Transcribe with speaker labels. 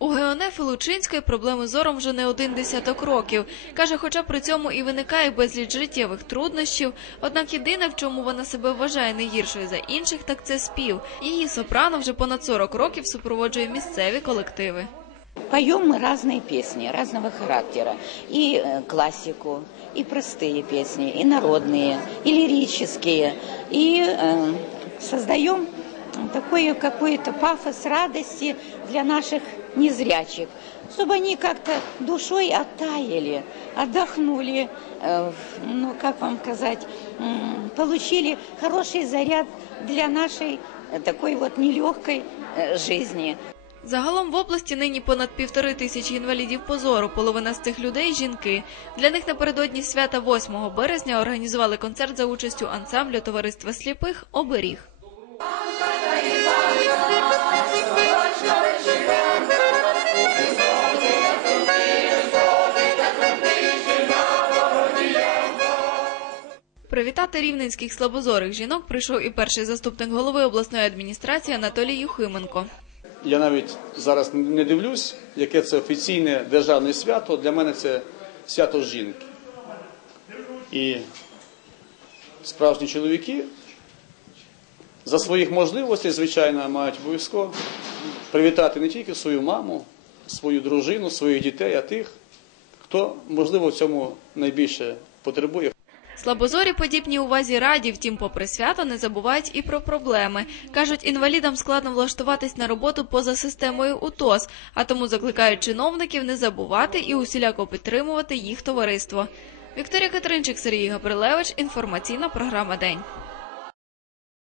Speaker 1: У Геонефи Лучинської проблеми з зором вже не один десяток років. Каже, хоча при цьому і виникає безліч життєвих труднощів, однак єдине, в чому вона себе вважає не гіршою за інших, так це спів. Її сопрано вже понад 40 років супроводжує місцеві колективи.
Speaker 2: Поем мы разные песни разного характера. И э, классику, и простые песни, и народные, и лирические. И э, создаем такой какой-то пафос радости для наших незрячих, чтобы они как-то душой оттаяли, отдохнули, э, ну, как вам сказать, м, получили хороший заряд для нашей э, такой вот нелегкой э, жизни.
Speaker 1: Загалом в області нині понад півтори тисячі інвалідів позору. Половина з цих людей жінки. Для них напередодні свята 8 березня організували концерт за участю ансамблю товариства сліпих Оберіг. Привітати рівненських слабозорих жінок прийшов і перший заступник голови обласної адміністрації Анатолій Юхименко.
Speaker 3: Я навіть зараз не дивлюсь, яке це офіційне державне свято. Для мене це свято жінки. І справжні чоловіки за своїх можливостей, звичайно, мають обов'язково привітати не тільки свою маму, свою дружину, своїх дітей, а тих, хто, можливо, в цьому найбільше потребує.
Speaker 1: Слабозорі подібні увазі раді, втім, попри свято, не забувають і про проблеми. Кажуть, інвалідам складно влаштуватись на роботу поза системою УТОС, а тому закликають чиновників не забувати і усіляко підтримувати їх товариство. Вікторія Катеринчик, Сергій Габрилевич, інформаційна програма День.